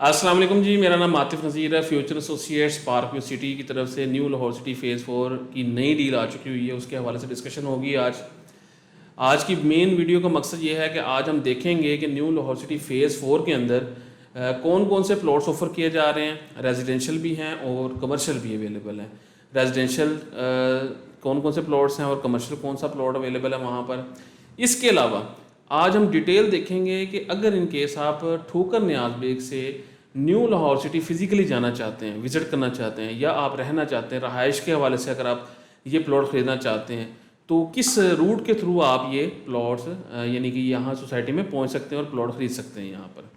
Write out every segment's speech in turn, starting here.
अस्सलाम वालेकुम जी, मेरा नाम आतिफ नज़ीर है। Future associates park view city की तरफ से न्यू लाहौर सिटी फ़ेज़ 4 की नई डील आ चुकी हुई है, उसके हवाले से डिस्कशन होगी आज की मेन वीडियो का मकसद ये है कि आज हम देखेंगे कि न्यू लाहौर सिटी फ़ेज़ 4 के अंदर कौन कौन से प्लॉट्स ऑफर किए जा रहे हैं। रेजिडेंशियल भी हैं और कमर्शियल भी अवेलेबल हैं। रेजिडेंशियल कौन कौन से प्लॉट्स हैं और कमर्शियल कौन सा प्लॉट अवेलेबल है वहाँ पर। इसके अलावा आज हम डिटेल देखेंगे कि अगर इन केस आप ठोकर नियाज बेग से न्यू लाहौर सिटी फिज़िकली जाना चाहते हैं, विज़िट करना चाहते हैं, या आप रहना चाहते हैं, रहाइश के हवाले से अगर आप ये प्लॉट ख़रीदना चाहते हैं, तो किस रूट के थ्रू आप ये प्लॉट्स यानी कि यहाँ सोसाइटी में पहुँच सकते हैं और प्लॉट ख़रीद सकते हैं। यहाँ पर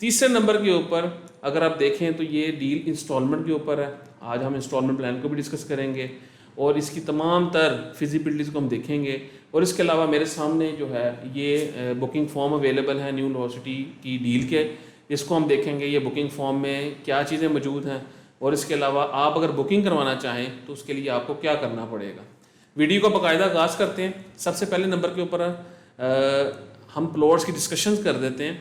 तीसरे नंबर के ऊपर अगर आप देखें तो ये डील इंस्टॉलमेंट के ऊपर है। आज हम इंस्टॉलमेंट प्लान को भी डिस्कस करेंगे और इसकी तमाम तर फिजिबिलिटीज़ को हम देखेंगे। और इसके अलावा मेरे सामने जो है ये बुकिंग फॉर्म अवेलेबल है न्यू लाहौर सिटी की डील के, इसको हम देखेंगे ये बुकिंग फॉर्म में क्या चीज़ें मौजूद हैं और इसके अलावा आप अगर बुकिंग करवाना चाहें तो उसके लिए आपको क्या करना पड़ेगा। वीडियो का बाकायदा आगाज़ करते हैं। सबसे पहले नंबर के ऊपर हम प्लॉट्स की डिस्कशन कर देते हैं।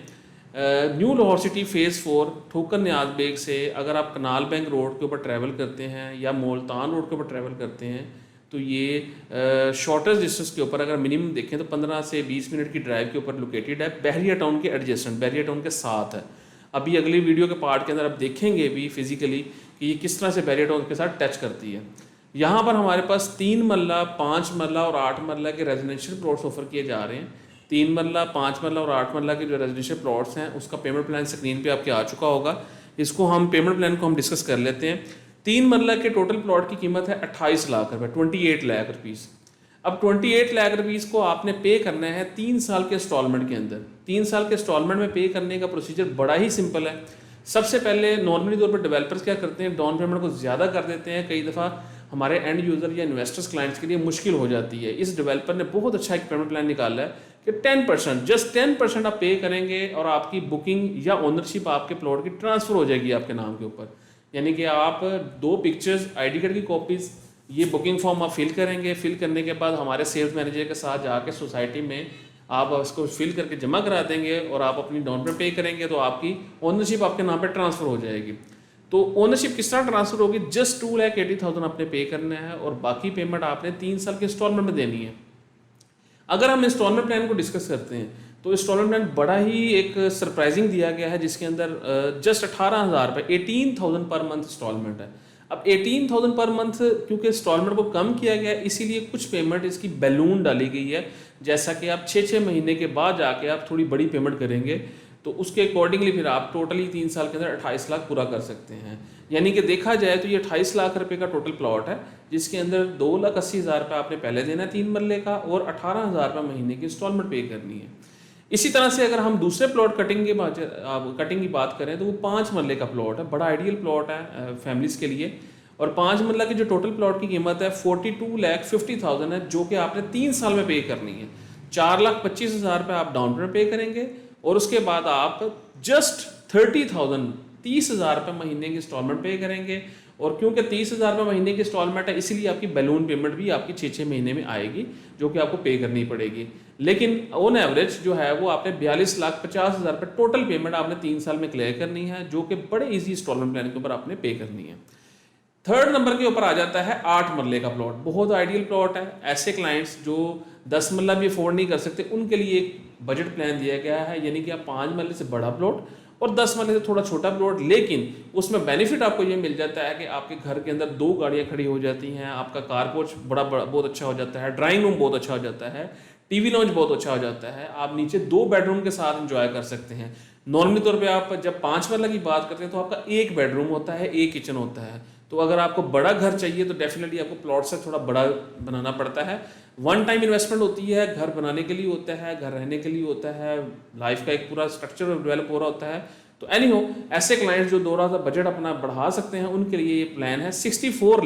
न्यू लाहौर सिटी फ़ेज़ 4 ठोकर नियाज बेग से अगर आप कनाल बैंक रोड के ऊपर ट्रैवल करते हैं या मुल्तान रोड के ऊपर ट्रैवल करते हैं तो ये शॉर्टेस्ट डिस्टेंस के ऊपर अगर मिनिमम देखें तो 15 से 20 मिनट की ड्राइव के ऊपर लोकेटेड है। बहरिया टाउन के एडजेसेंट, बहरिया टाउन के साथ है। अभी अगली वीडियो के पार्ट के अंदर आप देखेंगे भी फिजिकली कि ये किस तरह से बहरिया टाउन के साथ टच करती है। यहाँ पर हमारे पास 3 मरला, 5 मरला और 8 मरला के रेजिडेंशियल प्लॉट्स ऑफर किए जा रहे हैं। 3 मरला, 5 मरला और 8 मरला के जो रेजिडेंशियल प्लॉट्स हैं उसका पेमेंट प्लान स्क्रीन पे आपके आ चुका होगा। इसको हम पेमेंट प्लान को हम डिस्कस कर लेते हैं। 3 मरला के टोटल प्लॉट की कीमत है 28 लाख रुपए, 28 लाख रुपीज़। अब 28 लाख रुपीज़ को आपने पे करना है 3 साल के इंस्टॉलमेंट के अंदर। 3 साल के इंस्टॉलमेंट में पे करने का प्रोसीजर बड़ा ही सिंपल है। सबसे पहले नॉर्मली तौर पर डेवलपर्स क्या करते हैं, डाउन पेमेंट को ज़्यादा कर देते हैं। कई दफ़ा हमारे एंड यूज़र या इन्वेस्टर्स क्लाइंट्स के लिए मुश्किल हो जाती है। इस डेवलपर ने बहुत अच्छा एक पेमेंट प्लान निकाला है कि 10%, जस्ट 10% आप पे करेंगे और आपकी बुकिंग या ओनरशिप आपके प्लॉट की ट्रांसफ़र हो जाएगी आपके नाम के ऊपर। यानी कि आप 2 पिक्चर्स, आईडी कार्ड की कॉपीज़, ये बुकिंग फॉर्म आप फिल करेंगे। फिल करने के बाद हमारे सेल्स मैनेजर के साथ जाके सोसाइटी में आप उसको फिल करके जमा करा देंगे और आप अपनी डाउन पेमेंट पे करेंगे तो आपकी ओनरशिप आपके नाम पे ट्रांसफ़र हो जाएगी। तो ओनरशिप किस तरह ट्रांसफ़र होगी, जस्ट 2,80,000 आपने पे करना है और बाकी पेमेंट आपने 3 साल के इंस्टॉलमेंट में देनी है। अगर हम इंस्टॉलमेंट प्लान को डिस्कस करते हैं तो इंस्टॉलमेंट प्लान बड़ा ही एक सरप्राइजिंग दिया गया है, जिसके अंदर जस्ट 18,000 रुपये, 18,000 पर मंथ इंस्टॉलमेंट है। अब 18,000 पर मंथ क्योंकि इंस्टॉलमेंट को कम किया गया है इसीलिए कुछ पेमेंट इसकी बैलून डाली गई है। जैसा कि आप 6-6 महीने के बाद जाके आप थोड़ी बड़ी पेमेंट करेंगे तो उसके अकॉर्डिंगली फिर आप टोटली 3 साल के अंदर 28 लाख पूरा कर सकते हैं। यानी कि देखा जाए तो ये 28 लाख रुपए का टोटल प्लॉट है, जिसके अंदर 2,80,000 रुपये आपने पहले देना है 3 मरले का और 18,000 रुपये महीने की इंस्टॉलमेंट पे करनी है। इसी तरह से अगर हम दूसरे प्लॉट कटिंग की बात करें तो वो 5 मरले का प्लॉट है। बड़ा आइडियल प्लॉट है फैमिलीज़ के लिए। और 5 मरला की जो टोटल प्लॉट की कीमत है 42,50,000 है, जो कि आपने 3 साल में पे करनी है। 4,25,000 रुपये आप डाउन पेमेंट पे करेंगे और उसके बाद आप जस्ट 30,000, 30,000 रुपये महीने की इंस्टॉलमेंट पे करेंगे। और क्योंकि 30,000 रुपये महीने की इंस्टॉलमेंट है इसीलिए आपकी बैलून पेमेंट भी आपकी 6-6 महीने में आएगी, जो कि आपको पे करनी पड़ेगी। लेकिन ऑन एवरेज जो है वो आपने 42,50,000 रुपये टोटल पेमेंट आपने 3 साल में क्लियर करनी है, जो कि बड़े ईजी इंस्टॉलमेंट प्लान के ऊपर आपने पे करनी है। थर्ड नंबर के ऊपर आ जाता है 8 मरले का प्लॉट। बहुत आइडियल प्लॉट है। ऐसे क्लाइंट्स जो 10 मरला भी अफोर्ड नहीं कर सकते उनके लिए एक बजट प्लान दिया गया है। यानी कि आप 5 मरले से बड़ा प्लॉट और 10 मरले से थोड़ा छोटा प्लॉट, लेकिन उसमें बेनिफिट आपको ये मिल जाता है कि आपके घर के अंदर 2 गाड़ियाँ खड़ी हो जाती हैं, आपका कार पोर्च बड़ा बहुत अच्छा हो जाता है, ड्राइंग रूम बहुत अच्छा हो जाता है, टीवी लॉन्च बहुत अच्छा हो जाता है, आप नीचे 2 बेडरूम के साथ एंजॉय कर सकते हैं। नॉर्मली तौर पे आप जब 5 मरला की बात करते हैं तो आपका 1 बेडरूम होता है, 1 किचन होता है। तो अगर आपको बड़ा घर चाहिए तो डेफिनेटली आपको प्लॉट से थोड़ा बड़ा बनाना पड़ता है। वन टाइम इन्वेस्टमेंट होती है, घर बनाने के लिए होता है, घर रहने के लिए होता है, लाइफ का एक पूरा स्ट्रक्चर डेवलप हो रहा होता है। तो एनीहो ऐसे क्लाइंट्स जो थोड़ा सा बजट अपना बढ़ा सकते हैं उनके लिए ये प्लान है। 64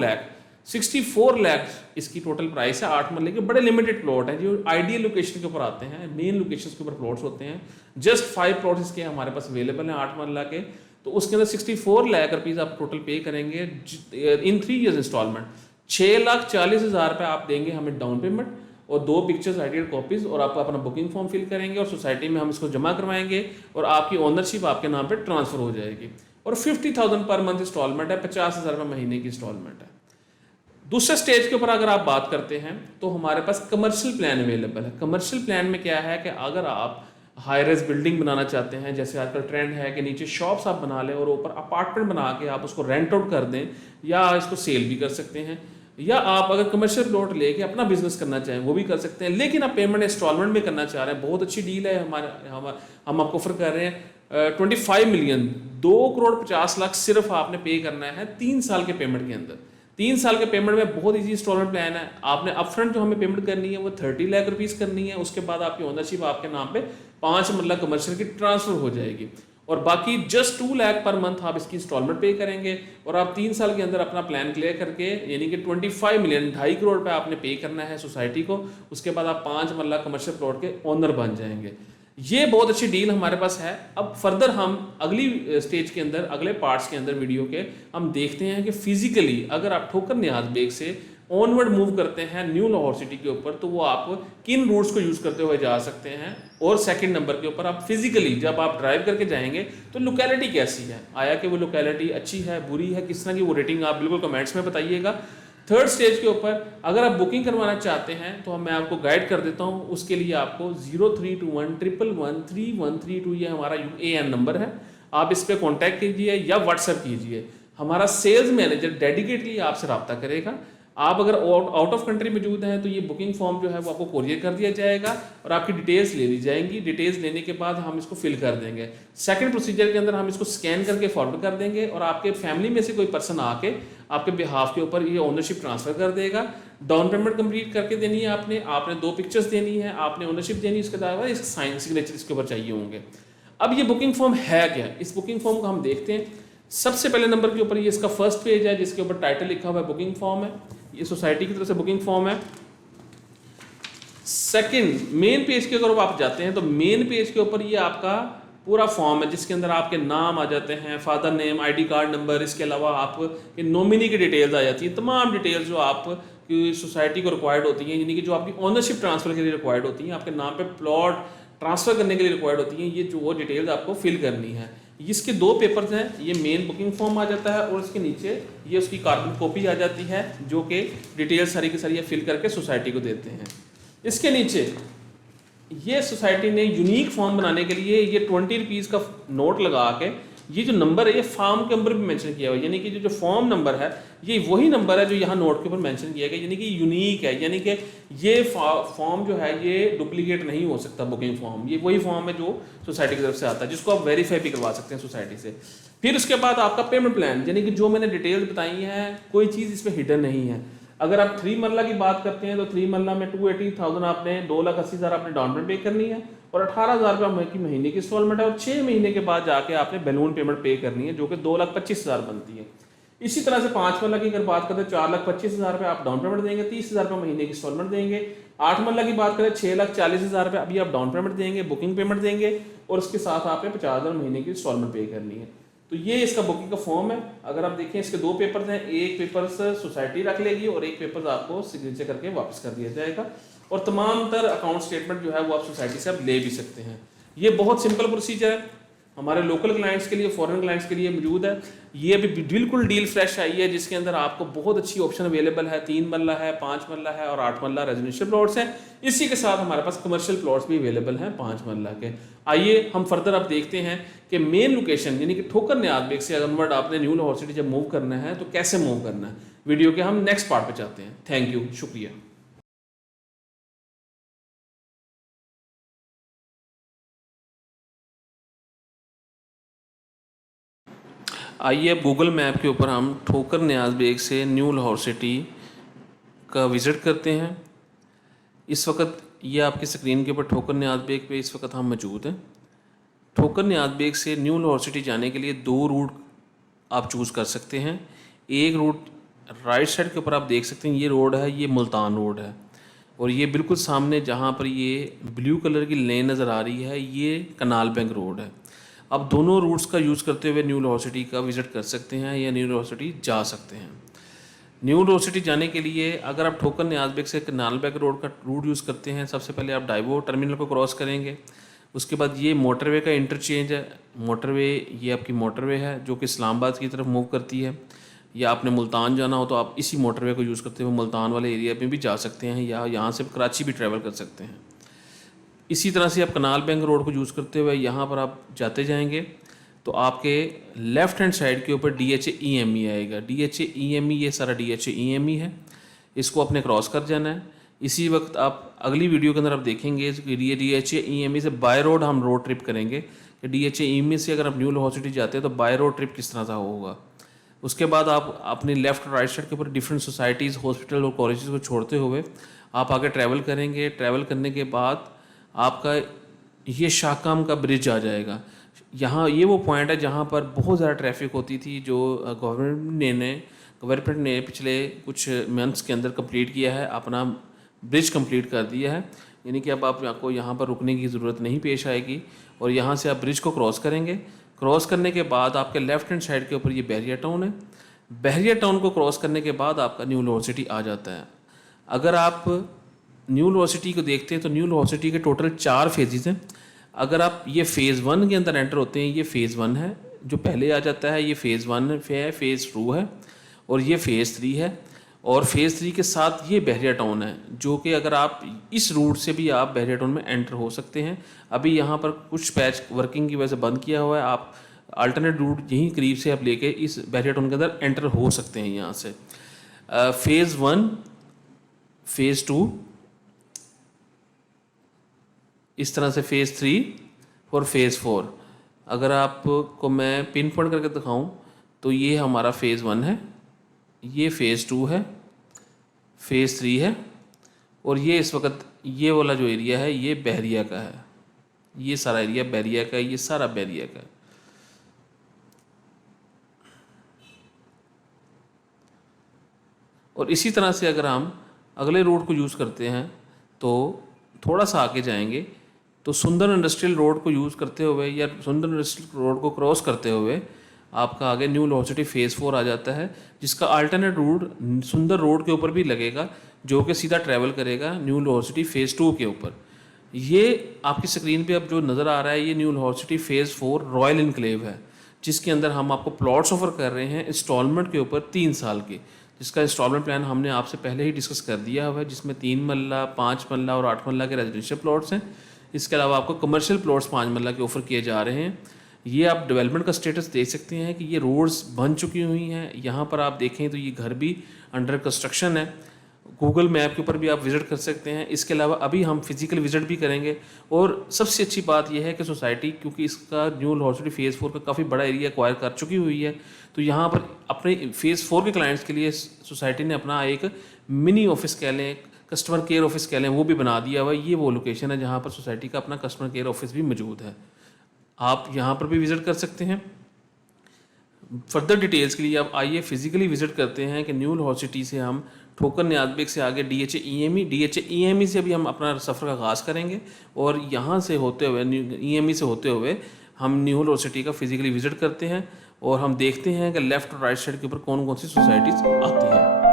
लाख इसकी टोटल प्राइस है। 8 मरले के बड़े लिमिटेड प्लॉट है जो आइडियल लोकेशन के ऊपर आते हैं, मेन लोकेशन के ऊपर प्लॉट्स होते हैं। जस्ट 5 प्लॉट्स इसके हमारे पास अवेलेबल हैं 8 मरला के। तो उसके अंदर 64 लाख रुपीज़ आप टोटल पे करेंगे इन 3 ईयर्स इंस्टॉलमेंट। 6,40,000 रुपये आप देंगे हमें डाउन पेमेंट और 2 पिक्चर्स आइडेंटिटी कॉपीज़, और आप अपना बुकिंग फॉर्म फिल करेंगे और सोसाइटी में हम इसको जमा करवाएंगे और आपकी ओनरशिप आपके नाम पे ट्रांसफ़र हो जाएगी। और 50,000 पर मंथ इंस्टॉलमेंट है, 50,000 रुपये महीने की इंस्टॉलमेंट है। दूसरे स्टेज के ऊपर अगर आप बात करते हैं तो हमारे पास कमर्शियल प्लान अवेलेबल है। कमर्शियल प्लान में क्या है कि अगर आप हाई रेज बिल्डिंग बनाना चाहते हैं, जैसे आजकल ट्रेंड है कि नीचे शॉप्स आप बना लें और ऊपर अपार्टमेंट बना के आप उसको रेंट आउट कर दें, या इसको सेल भी कर सकते हैं, या आप अगर कमर्शियल प्लॉट लेके अपना बिजनेस करना चाहें वो भी कर सकते हैं, लेकिन आप पेमेंट इंस्टॉलमेंट में करना चाह रहे हैं, बहुत अच्छी डील है हम आपको ऑफर कर रहे हैं 25 मिलियन, 2,50,00,000 सिर्फ आपने पे करना है 3 साल के पेमेंट के अंदर। 3 साल के पेमेंट में बहुत इजी इंस्टॉलमेंट प्लान है। आपने अपफ्रंट जो हमें पेमेंट करनी है वो 30 लाख रुपीज़ करनी है, उसके बाद आपकी ओनरशिप आपके नाम पे 5 मरला कमर्शियल की ट्रांसफर हो जाएगी, और बाकी जस्ट 2 लाख पर मंथ आप इसकी इंस्टॉलमेंट पे करेंगे और आप 3 साल के अंदर अपना प्लान क्लियर करके, यानी कि 25 मिलियन, 2.5 करोड़ रुपये आपने पे करना है सोसाइटी को, उसके बाद आप 5 मरला कमर्शियल प्लॉट के ओनर बन जाएंगे। ये बहुत अच्छी डील हमारे पास है। अब फर्दर हम अगली स्टेज के अंदर, अगले पार्ट्स के अंदर वीडियो के हम देखते हैं कि फिजिकली अगर आप ठोकर न्याज बेग से ऑनवर्ड मूव करते हैं न्यू लाहौर सिटी के ऊपर, तो वो आप किन रूट्स को यूज़ करते हुए जा सकते हैं, और सेकंड नंबर के ऊपर आप फिजिकली जब आप ड्राइव करके जाएंगे तो लोकेलिटी कैसी है, आया कि वो लोकेलिटी अच्छी है, बुरी है, किस तरह की वो रेटिंग आप बिल्कुल कमेंट्स में बताइएगा। थर्ड स्टेज के ऊपर अगर आप बुकिंग करवाना चाहते हैं तो मैं आपको गाइड कर देता हूं, उसके लिए आपको 0321113132 ये हमारा UAN नंबर है, आप इस पर कॉन्टैक्ट कीजिए या व्हाट्सएप कीजिए। हमारा सेल्स मैनेजर डेडिकेटली आपसे रब्ता करेगा। आप अगर आउट ऑफ कंट्री मौजूद हैं तो ये बुकिंग फॉर्म जो है वो आपको कोरियर कर दिया जाएगा और आपकी डिटेल्स ले ली जाएंगी। डिटेल्स लेने के बाद हम इसको फिल कर देंगे। सेकंड प्रोसीजर के अंदर हम इसको स्कैन करके फॉरवर्ड कर देंगे और आपके फैमिली में से कोई पर्सन आके आपके बिहाफ के ऊपर ये ओनरशिप ट्रांसफर कर देगा। डाउन पेमेंट कंप्लीट करके देनी है आपने 2 पिक्चर्स देनी है, आपने ओनरशिप देनी है, उसके अलावा इसके साइन सिग्नेचर इसके ऊपर चाहिए होंगे। अब ये बुकिंग फॉर्म है क्या, इस बुकिंग फॉर्म को हम देखते हैं। सबसे पहले नंबर के ऊपर ये इसका फर्स्ट पेज है जिसके ऊपर टाइटल लिखा हुआ है बुकिंग फॉर्म है, ये सोसाइटी की तरफ से बुकिंग फॉर्म है। सेकंड मेन पेज के अगर आप जाते हैं तो मेन पेज के ऊपर ये आपका पूरा फॉर्म है जिसके अंदर आपके नाम आ जाते हैं, father name, ID card number, इसके अलावा आपके नॉमिनी की डिटेल्स आ जाती हैं, तमाम डिटेल्स जो आपकी सोसाइटी को रिक्वायर्ड होती हैं, यानी कि जो आपकी ओनरशिप ट्रांसफर के लिए रिक्वायर्ड होती हैं, आपके नाम पे प्लॉट ट्रांसफर करने के लिए रिक्वायर्ड होती हैं, ये जो वो डिटेल्स आपको फिल करनी है। इसके 2 पेपर्स हैं, ये मेन बुकिंग फॉर्म आ जाता है और इसके नीचे ये उसकी कार्बन कॉपी आ जाती है जो कि डिटेल्स सारी की सारी फिल करके सोसाइटी को देते हैं। इसके नीचे ये सोसाइटी ने यूनिक फॉर्म बनाने के लिए ये 20 रुपीज़ का नोट लगा के ये जो नंबर है ये फॉर्म के ऊपर भी मेंशन किया हुआ है, यानी कि जो फॉर्म नंबर है ये वही नंबर है जो यहाँ नोट के ऊपर मेंशन किया गया, यानी कि यूनिक है, यानी कि ये फॉर्म जो है ये डुप्लीकेट नहीं हो सकता। बुकिंग फॉर्म ये वही फॉर्म है जो सोसाइटी की तरफ से आता है, जिसको आप वेरीफाई भी करवा सकते हैं सोसाइटी से। फिर उसके बाद आपका पेमेंट प्लान, यानी कि जो मैंने डिटेल्स बताई हैं कोई चीज़ इसमें हिडन नहीं है। अगर आप 3 मरला की बात करते हैं तो 3 मरला में 280,000 आपने 2,80,000 आपने डाउन पेमेंट पे करनी है और 18,000 रुपये की महीने की इंस्टॉलमेंट है और 6 महीने के बाद जाके आपने बैलून पेमेंट पे करनी है जो कि 2,25,000 बनती है। इसी तरह से 5 मरला की अगर बात करते हैं 4,25,000 रुपये आप डाउन पेमेंट देंगे, 30,000 रुपये महीने की इंस्टॉलमेंट देंगे। 8 मरला की बात करें 6,40,000 रुपये अभी आप डाउन पेमेंट देंगे, बुकिंग पेमेंट देंगे और उसके साथ आपने 50,000 महीने की इंस्टॉलमेंट पे करनी है। तो ये इसका बुकिंग का फॉर्म है। अगर आप देखें इसके 2 पेपर्स हैं, एक पेपर सोसाइटी रख लेगी और एक पेपर आपको सिग्नेचर करके वापस कर दिया जाएगा और तमाम तर अकाउंट स्टेटमेंट जो है वो आप सोसाइटी से आप ले भी सकते हैं। ये बहुत सिंपल प्रोसीजर है, हमारे लोकल क्लाइंट्स के लिए, फॉरेन क्लाइंट्स के लिए मौजूद है। ये अभी बिल्कुल डील फ्रेश आई है जिसके अंदर आपको बहुत अच्छी ऑप्शन अवेलेबल है। 3 मरला है, 5 मरला है और 8 मरला रेजिडेंशियल प्लॉट्स हैं। इसी के साथ हमारे पास कमर्शियल प्लॉट्स भी अवेलेबल हैं 5 मरला के। आइए हम फर्दर अब देखते हैं कि मेन लोकेशन यानी कि ठोकर न्याज बेग से अगनवर्ड आपने न्यू लाहौर सिटी जब मूव करना है तो कैसे मूव करना है। वीडियो के हम नेक्स्ट पार्ट पे जाते हैं। थैंक यू, शुक्रिया। आइए अब गूगल मैप के ऊपर हम ठोकर न्याज बेग से न्यू लाहौर सिटी का विज़िट करते हैं। इस वक्त ये आपकी स्क्रीन के ऊपर ठोकर न्याज बेग पे इस वक्त हम मौजूद हैं। ठोकर न्याज बेग से न्यू लाहौर सिटी जाने के लिए 2 रूट आप चूज़ कर सकते हैं। एक रूट राइट साइड के ऊपर आप देख सकते हैं, ये रोड है, ये मुल्तान रोड है और ये बिल्कुल सामने जहाँ पर ये ब्लू कलर की लेन नज़र आ रही है ये कनाल बैंक रोड है। आप दोनों रूट्स का यूज़ करते हुए न्यू लाहौर सिटी का विज़िट कर सकते हैं या न्यू लाहौर सिटी जा सकते हैं। न्यू लॉ सिटी जाने के लिए अगर आप ठोकर न्याज बेग से कनाल बेग रोड का रूट यूज़ करते हैं, सबसे पहले आप डाइवो टर्मिनल को क्रॉस करेंगे। उसके बाद ये मोटरवे का इंटरचेंज है, मोटरवे ये आपकी मोटरवे है जो कि इस्लामाबाद की तरफ मूव करती है। या आपने मुल्तान जाना हो तो आप इसी मोटरवे को यूज़ करते हुए मुल्तान वाले एरिया में भी जा सकते हैं, या यहाँ से कराची भी ट्रैवल कर सकते हैं। इसी तरह से आप कनाल बैंक रोड को यूज़ करते हुए यहाँ पर आप जाते जाएंगे तो आपके लेफ़्ट हैंड साइड के ऊपर DHA-EME आएगा। DHA-EME ये सारा DHA-EME है, इसको आपने क्रॉस कर जाना है। इसी वक्त आप अगली वीडियो के अंदर आप देखेंगे कि DHA-EME से बाय रोड हम रोड ट्रिप करेंगे कि DHA-EME से अगर आप न्यू लाहौर सिटी जाते हैं तो बाय रोड ट्रिप किस तरह से होगा। उसके बाद आप अपने लेफ़्ट और राइट साइड के ऊपर डिफरेंट सोसाइटीज़, हॉस्पिटल और कॉलेजेस को छोड़ते हुए आप आगे ट्रैवल करेंगे। ट्रैवल करने के बाद आपका ये शाहकाम का ब्रिज आ जाएगा। यहाँ ये वो पॉइंट है जहाँ पर बहुत ज़्यादा ट्रैफिक होती थी, जो गवर्नमेंट ने पिछले कुछ मंथ्स के अंदर कंप्लीट किया है, अपना ब्रिज कंप्लीट कर दिया है। यानी कि अब आपको यहाँ पर रुकने की ज़रूरत नहीं पेश आएगी और यहाँ से आप ब्रिज को क्रॉस करेंगे। क्रॉस करने के बाद आपके लेफ़्ट हैंड साइड के ऊपर ये बहरिया टाउन है। बहरिया टाउन को क्रॉस करने के बाद आपका न्यू लाहौर सिटी आ जाता है। अगर आप न्यू लाहौर सिटी को देखते हैं तो न्यू लाहौर सिटी के टोटल 4 फेजेज़ हैं। अगर आप ये फ़ेज़ 1 के अंदर एंटर होते हैं, ये फ़ेज़ 1 है जो पहले आ जाता है, ये फ़ेज़ 1 है, फ़ेज़ 2 है और ये फ़ेज़ 3 है। और फ़ेज़ 3 के साथ ये बहरिया टाउन है, जो कि अगर आप इस रूट से भी आप बहरिया टाउन में एंटर हो सकते हैं। अभी यहाँ पर कुछ पैच वर्किंग की वजह से बंद किया हुआ है, आप अल्टरनेट रूट यहीं करीब से आप लेके इस बहरिया टाउन के अंदर एंटर हो सकते हैं यहाँ से। फ़ेज़ 1, फ़ेज़ 2, इस तरह से फ़ेज़ 3 और फ़ेज़ 4। अगर आपको मैं पिन पॉइंट करके दिखाऊं तो ये हमारा फ़ेज़ 1 है, ये फ़ेज़ 2 है, फ़ेज़ 3 है और ये इस वक्त ये वाला जो एरिया है ये बहरिया का है। ये सारा एरिया बहरिया का है, ये सारा बहरिया का है। और इसी तरह से अगर हम अगले रोड को यूज़ करते हैं तो थोड़ा सा आगे जाएंगे तो सुंदर इंडस्ट्रियल रोड को यूज़ करते हुए या सुंदर इंडस्ट्रियल रोड को क्रॉस करते हुए आपका आगे न्यू लाहौर सिटी फ़ेज़ 4 आ जाता है, जिसका अल्टरनेट रूट सुंदर रोड के ऊपर भी लगेगा, जो कि सीधा ट्रैवल करेगा न्यू लाहौर सिटी फ़ेज़ 2 के ऊपर। ये आपकी स्क्रीन पे अब जो नज़र आ रहा है ये new Lahore city phase 4 royal enclave है, जिसके अंदर हम आपको प्लॉट्स ऑफर कर रहे हैं इंस्टॉलमेंट के ऊपर 3 साल के, जिसका इंस्टॉलमेंट प्लान हमने आपसे पहले ही डिस्कस कर दिया हुआ है, जिसमें 3 मरला, 5 मरला और 8 मरला के रेजिडेंशियल प्लॉट्स हैं। इसके अलावा आपको कमर्शियल प्लॉट्स 5 मरला के ऑफ़र किए जा रहे हैं। ये आप डेवलपमेंट का स्टेटस देख सकते हैं कि ये रोड्स बन चुकी हुई हैं। यहाँ पर आप देखें तो ये घर भी अंडर कंस्ट्रक्शन है। गूगल मैप के ऊपर भी आप विज़िट कर सकते हैं। इसके अलावा अभी हम फिज़िकल विज़िट भी करेंगे। और सबसे अच्छी बात यह है कि सोसाइटी, क्योंकि इसका न्यू लाहौर सिटी फ़ेज़ 4 का काफ़ी बड़ा एरिया एक्वायर कर चुकी हुई है, तो यहाँ पर अपने फ़ेज़ 4 के क्लाइंट्स के लिए सोसाइटी ने अपना एक मिनी ऑफिस कह लें, कस्टमर केयर ऑफिस कह लें, वो भी बना दिया हुआ है। ये वो लोकेशन है जहाँ पर सोसाइटी का अपना कस्टमर केयर ऑफिस भी मौजूद है। आप यहाँ पर भी विज़िट कर सकते हैं। फर्दर डिटेल्स के लिए आप आइए फिज़िकली विज़िट करते हैं कि न्यू लाहौर सिटी से हम ठोकर न्याज बेग से आगे DHA-EME से भी हम अपना सफ़र का आगाज़ करेंगे और यहाँ से होते हुए EME से होते हुए हम न्यू लाहौर सिटी का फिज़िकली विज़िट करते हैं और हम देखते हैं कि लेफ़्ट और राइट साइड के ऊपर कौन कौन सी सोसाइटीज़ आती हैं।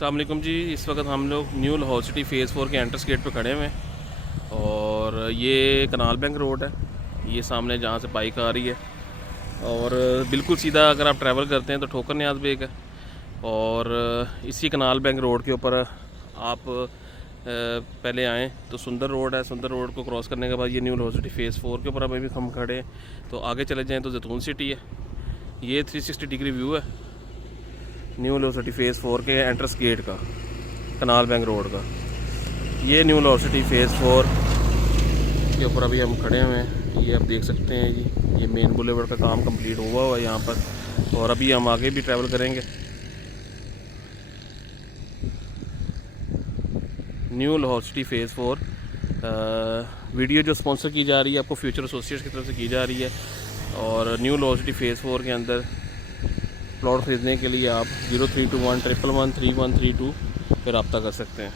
अस्सलाम वालेकुम जी। इस वक्त हम लोग न्यू लाहौर सिटी फ़ेज़ 4 के एंट्रेंस गेट पे खड़े हुए हैं और ये कनाल बैंक रोड है। ये सामने जहाँ से बाइक आ रही है और बिल्कुल सीधा अगर आप ट्रैवल करते हैं तो ठोकर न्याज बेग है और इसी कनाल बैंक रोड के ऊपर आप पहले आएँ तो सुंदर रोड है। सुंदर रोड को क्रॉस करने के बाद ये न्यू लाहौर सिटी फ़ेज़ 4 के ऊपर अभी भी हम खड़े हैं। तो आगे चले जाएँ तो जैतून सिटी है। ये 360 डिग्री व्यू है न्यू लाहौर सिटी फ़ेज़ 4 के एंट्रेंस गेट का, कनाल बैंक रोड का। ये न्यू लाहौर सिटी फ़ेज़ 4 के ऊपर अभी हम खड़े हुए हैं। ये आप देख सकते हैं जी, ये मेन बुलेवर्ड का काम कंप्लीट हुआ है यहाँ पर और अभी हम आगे भी ट्रैवल करेंगे। New Lahore city phase 4 video जो स्पॉन्सर की जा रही है आपको फ्यूचर एसोसिएट्स की तरफ से की जा रही है और न्यू लाहौर सिटी फ़ेज़ 4 के अंदर प्लॉट ख़रीदने के लिए आप 0321 111 3132 पर रब्ता कर सकते हैं।